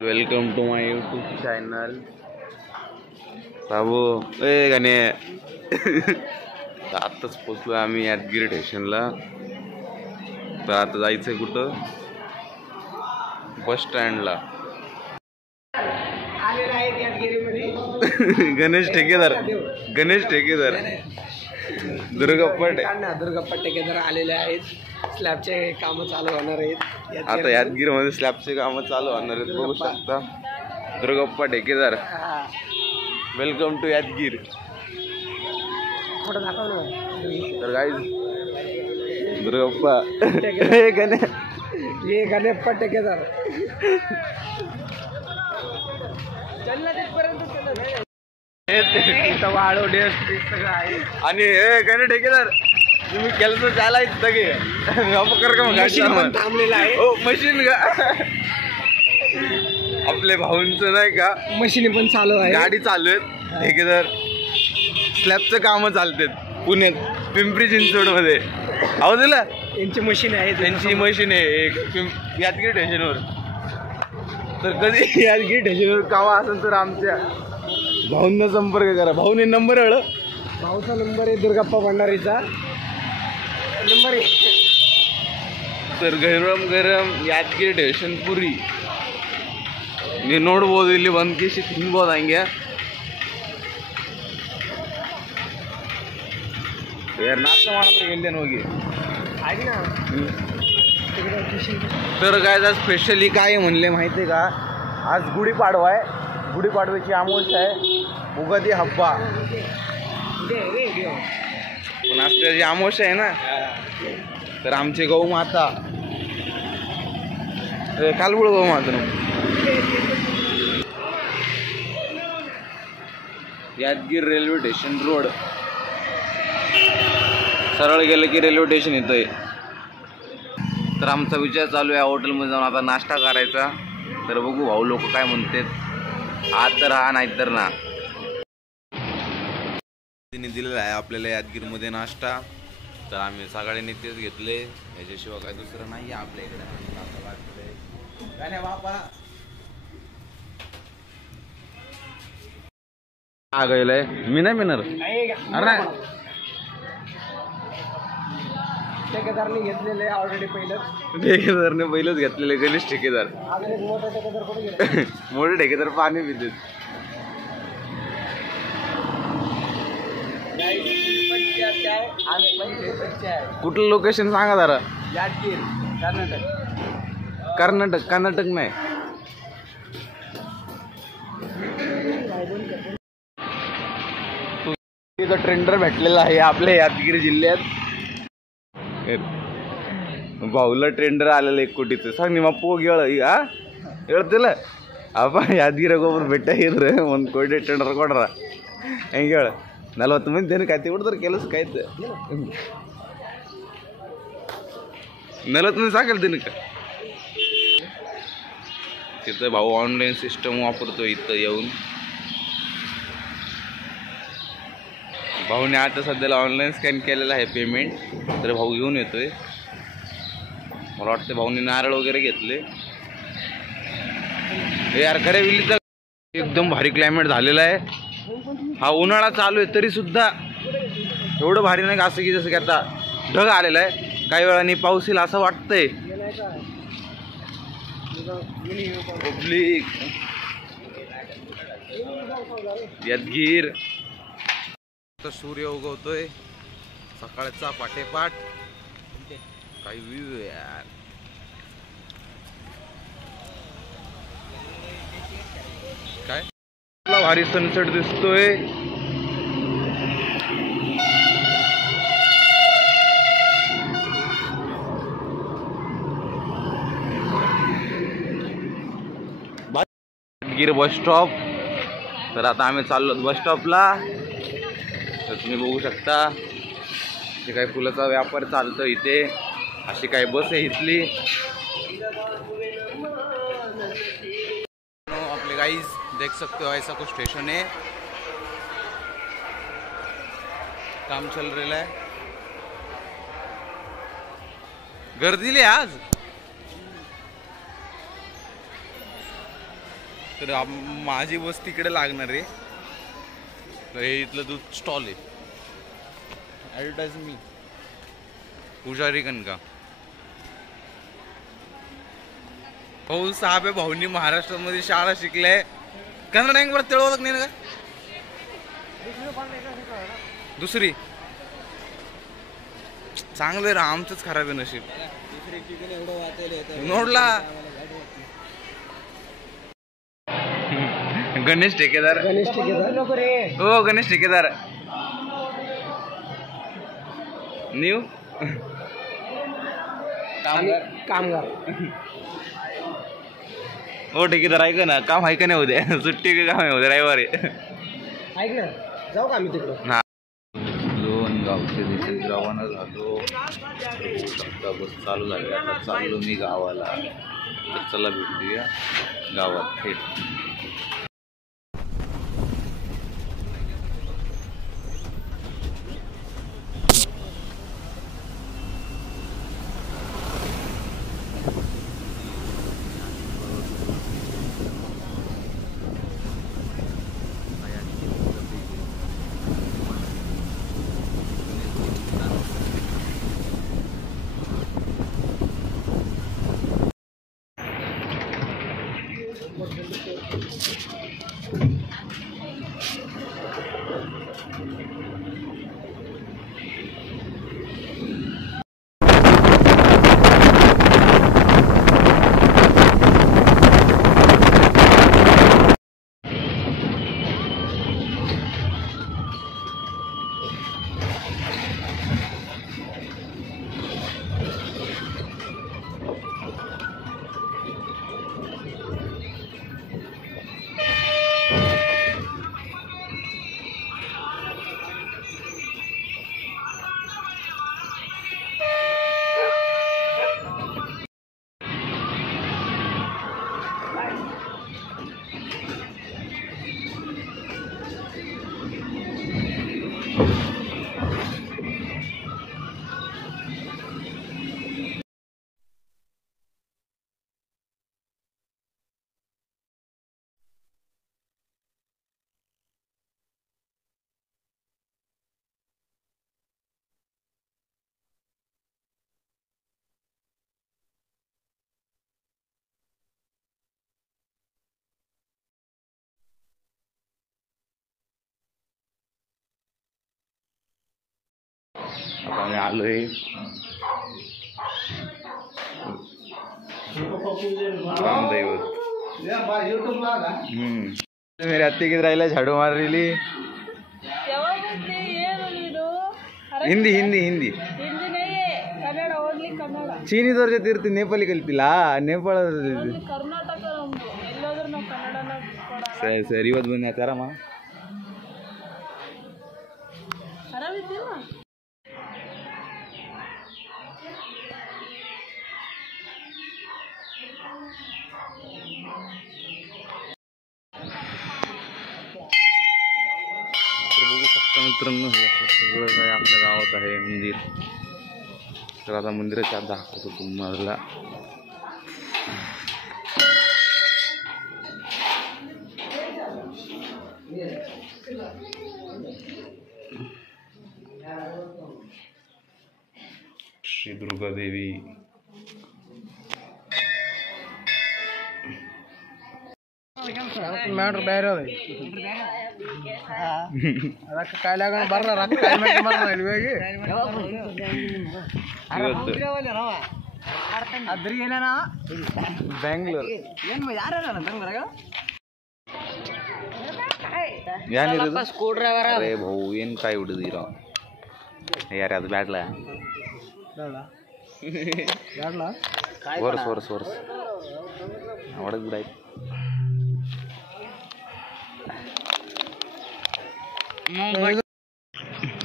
Welcome to my YouTube channel. बाबू ए गाणे आत्ताच पोचलो आम्ही यादगिरी स्टेशनला. तर आता जायचंय कुठं? बस स्टँडला. गणेश ठेकेदार दुर्गप्पा ठेकेदार आलेले आहेत. स्लॅबचे काम चालू होणार आहेत. आता यादगिरी मध्ये स्लॅबचे काम चालू होणार आहेत. बघू शकता दुर्गप्पा ठेकेदार. वेलकम टू यादगिरी. तर गाईज दुर्गप्पा गणेप्पा ठेकेदार आणि हे गणेश ठेकेदार तुम्ही केलं तर त्याला थांबलेला आहे. मशीन का आपले भाऊंचं नाही का मशीन पण चालू आहे. गाडी चालू आहेत. ठेकेदार स्लॅबचं काम चालतात पुण्यात पिंपरी चिंचवड मध्ये. अहो दिला यांची मशीन आहे. त्यांची मशीन आहे एक यादगिरी स्टेशनवर. तर कधी यादगिरी स्टेशनवर काम असेल तर आमच्या भाऊंना संपर्क करा. भाऊने नंबर हळ भाऊचा नंबर आहे. दुर्गप्पा भंडारीचा नंबर आहे. तर गरम गरम यादगिरी स्टेशन पूरी ये नोट बहुत ಇಲ್ಲಿ ಬಂದ ಕೇಸಿ ತಿನ್ಬೋದು ಹಂಗೆ. यार नाश्ता ಮಾಡಿದ್ರೆ गेले ಹೋಗಿ आहे ना. तर काय आज स्पेशली काय म्हणले माहिती आहे का? आज गुढीपाडवा आहे. गुढीपाडव्याची अमावस्या आहे. उगादी हब्बा पण आज त्याची अमावस्या आहे ना. तर आमचे गौ माता कालबुळ गौ माता यादगीर रेल्वे स्टेशन रोड सरळ गेलं की रेल्वे स्टेशन येतोय. तर आमचा विचार चालू आहे हॉटेलमध्ये जाऊन आता नाश्ता करायचा. तर बघू भाऊ लोक काय म्हणतात. आज तर हा नाही तर ना. तिने दिलेला आहे आपल्याला यादगीरमध्ये नाश्ता. तर आम्ही सगळ्यांनी तेच घेतले. याच्याशिवाय काय दुसरं नाही आपल्या इकडे. हा गेलाय मी नाही मिळणार. अरे ठेकेदारने घेतलेले ऑलरेडी पहिलंच. ठेकेदारने पहिलंच घेतलेले गणेश ठेकेदार. मोठा ठेकेदार कोणी घेतला? मोठे ठेकेदार पाणी पितात. कुठलं लोकेशन सांगा जरा. यादगीर कर्नाटक. कर्नाटक नाही. तिथं ट्रेंडर भेटलेला आहे आपल्या यादगिरी जिल्ह्यात. भाऊला ट्रेंडर आलेलं 1 कोटीचं. सांग नि मग गेळ हा ಹೇಳ್ತಿಲ್ಲ ಅಪ್ಪ ಯಾದಗಿರಾಗ ಒಬ್ರು ಬೆಟ್ಟಾಗಿದ್ರು 1 ಕೋಟಿ ಟೆಂಡರ್ ಕೊಡ್ರ ಹೆಂಗೆ ಹೇಳ. 40 ಮಂದಿ ಏನಕ್ಕೆ ಆಯ್ತು ಬಿಡ್ತಾರೆ ಕೆಲಸಕ್ಕೆ ಆಯ್ತು. 40 ಮಂದಿ ಸಾಕಲ್ಲ ದಿನಕ್ಕೆ. तिथं भाऊ ऑनलाईन सिस्टम वापरतो. इथं येऊन भाऊने आता सध्याला ऑनलाईन स्कॅन केलेला आहे पेमेंट. तर भाऊ घेऊन येतोय. मला वाटतं भाऊने नारळ वगैरे घेतले. यार खरे विलीचा एकदम भारी क्लायमेट झालेला आहे. हा उन्हाळा चालू आहे तरी सुद्धा एवढं भारी नाही असं की जसं की आता ढग आलेला आहे. काही वेळाने पाऊस येईल असं वाटतंय. यादगीर तर सूर्य उगवतोय सकाळचा पाठेपाठ. काही व्ह्यू यार. काय भारी सनसेट दिसतोय. Yadgir bus stop. तर आता आम्ही चाललो बस स्टॉपला. तर तुम्ही बघू शकता हे काही फुलाचा व्यापार चालतो इथे. अशी काही बस आहे इथली. आपले गाइस देख सकते हो ऐसा कुछ स्टेशन है. काम चल रहा है. गर्दी ले आज तर माझी बस तिकडे लागणार आहे. हे इथलं दूध स्टॉल आहे. ॲडव्हर्टाइज मी पुजारी कनका भाऊ साहेब आहे. भाऊनी महाराष्ट्रामध्ये शाळा शिकलाय. कन्नड बरं तेवढं नाही ना का दुसरी चांगलं रे. आमचंच खराब आहे नशीब. नोडला गणेश ठेकेदार. हो गणेश ठेकेदार न्यू कामगार. हो ठेकेदार ऐक ना. काम आहे का नाही उद्या? सुट्टी का काम आहे उद्या? रविवारी ऐक ना, जाऊ का आम्ही तिकडं? दोन गावचे देखील रवाना झालो. बस चालू झाली. आता चाललो मी गावाला. तर चला भेटूया गावात थेट. आता आम्ही आलोय मेरे अत्ते किती राहिला झाडू मारलेली. हिंदी हिंदी हिंदी ಚೀನಿ ದವ್ರ ಜೊತೆ ಇರ್ತೀನಿ. ನೇಪಾಳಿ ಕಲಿತಿಲ್ಲ. ನೇಪಾಳ ಸರಿ ಸರಿ. ಇವತ್ತು ಬಂದ ಆರಾಮ. बघू शकता मित्रांनो, हे सगळं काय आपल्या गावात आहे मंदिर. तर आता मंदिराच्या आत दाखवतो तुम्हाला. श्री दुर्गा देवी. ಮ್ಯಾಟ್ರ್ ಬೇರೆ ಅದ. ರೊಕ್ಕ ಕಾಯಿಲಾಗ ಬರ್ರ ರೊಕ್ಕ ಕಾಯಿ ಬರ್ರ ಇಲ್ಲಿಗೆ ಅದ್ರಿ ಏನೇನ ಬೆಂಗಳೂರು ಏನು ಯಾರು ಬೆಂಗಳೂರಾಗ ಏನಿರೋದು ಸ್ಕ್ರೂ ಡ್ರೈವರ್. ಅರೇ ಭಾऊ ಏನು ಕಾಯಿ ಹಿಡಿದಿರೋ ಯಾರು ಅದು ಬ್ಯಾಡ್ಲ ವರ್ಷ ವರ್ಷ ವರ್ಷ ಹೊಡೆದ್ ಬಿಡಾಯ್ತು.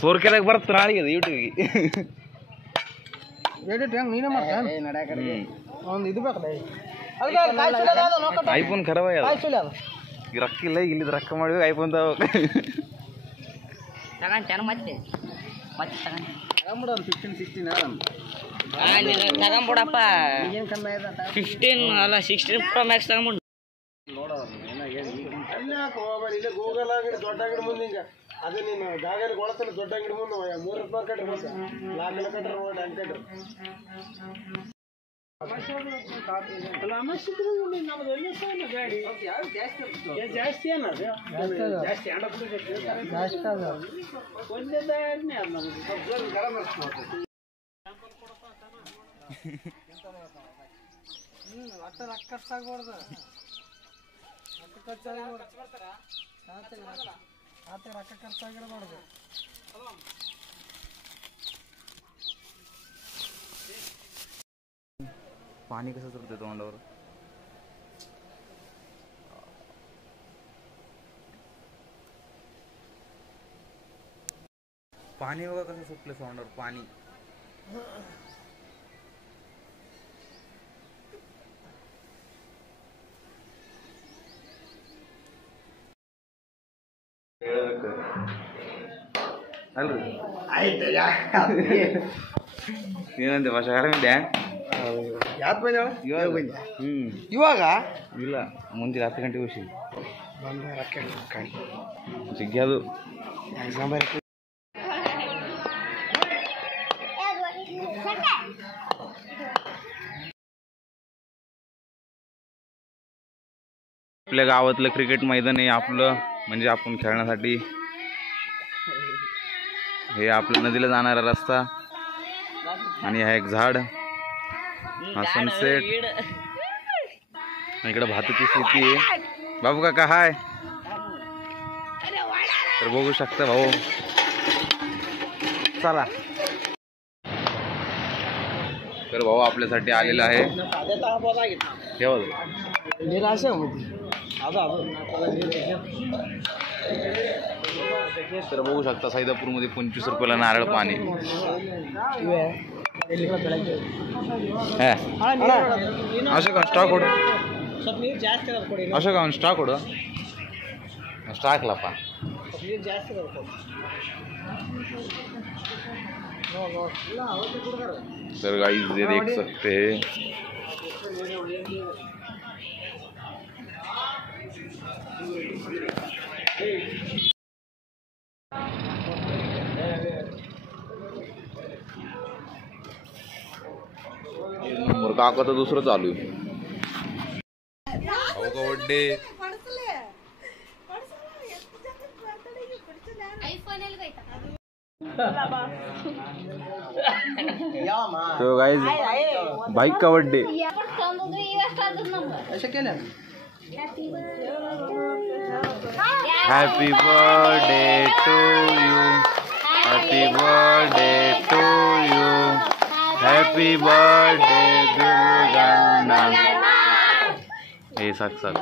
ಸೋರ್ಕೆದಾಗ ಬರುತ್ತೆ ನಾಳೆಗೆ ಅದು ಯೂಟ್ಯೂಬ್ಗೆ ಎಡಿಟ್ ಹೆಂಗೆ ನೀನೇ ಮಾಡ್ತಾನೆ ಒಂದು ಇದು ಬೇಕು. ಐಫೋನ್ ಖರಾಬ್ ಆಗ್ಯದ. ಈಗ ರೊಕ್ಕ ಇಲ್ಲ. ಇಲ್ಲಿದ್ದು ರೊಕ್ಕ ಮಾಡಿದಾಗ ಐಫೋನ್ ತಗೊಂಬಿಡೋದು 15-16 ತಗೊಂಬಿಡಪ್ಪ. 15 ಅಲ್ಲ 16 Pro Max ತಗೊಂಬಿಡು. ಅಲ್ಲೇ ಹೋಗ್ಬೇಡಿ, ಇಲ್ಲೇ ಗೂಗಲ್ ಅಂಗಡಿ ದೊಡ್ಡ ಅಂಗಡಿ ಮುಂದೆ ಹಿಂಗ ಅದೇ ನೀನು ಗಾಗಲ್ಲಿ ಕೊಳತಲ್ಲ ದೊಡ್ಡ ಅಂಗಡಿ ಮುಂದೆ 3 ರೂಪಾಯಿ ಕಟ್ರಿ ಮತ್ತೆ 4 ಕಟ್ರಿ ನೋಡಿ ಅಂತ ಕಟ್ರಿ. ಜಾಸ್ತಿ ಒಟ್ಟು ರೊಕ್ಕ ಖರ್ಚಾಗ್ಬಾರ್ದು. ರೊಕ್ಕ ಖರ್ಚಾಗಿರಬಾರ್ದು. पाणी कसं सुटतं तोंडावर. पाणी बघा कसं सुटलं तोंडावर पाणी. ಏನಂತೆ ಭಾಷೆ ಆರಾಮಿದ್ಯಾ? ಯಾಕೆ ಬಂದ ಇವಾಗ ಇಲ್ಲ, ಮುಂದೆ 10 ಗಂಟೆಗೆ ಹೋಗಿ ಸಿಗ್ಯಾದು. ಎಕ್ಸಾಮ್ ಬರೀ आपल्या गावातलं क्रिकेट मैदान आहे आपलं, म्हणजे आपण खेळण्यासाठी. हे आपल्या नदीला जाणारा रस्ता आणि हा एक झाड, हा सनसेट. इकडे भाताची शेती आहे. बाबू काका हाय, तर बघू शकता भाऊ. चला, तर भाऊ आपल्यासाठी आलेला आहे. तर बघू शकता सैदापूरमध्ये 25 रुपयाला नारळ पाणी. अशोक स्टॉक ಹೊಡು, अशोक स्टॉक ಹೊಡು, स्टॉक लापा. तर गाइस ये देख सकते हैं काका तर दुसरं चालू आहे. कबड्डी तो guys bike kabaddi. Happy birthday to you, happy birthday to you, happy birthday Durganna. हे साक्षात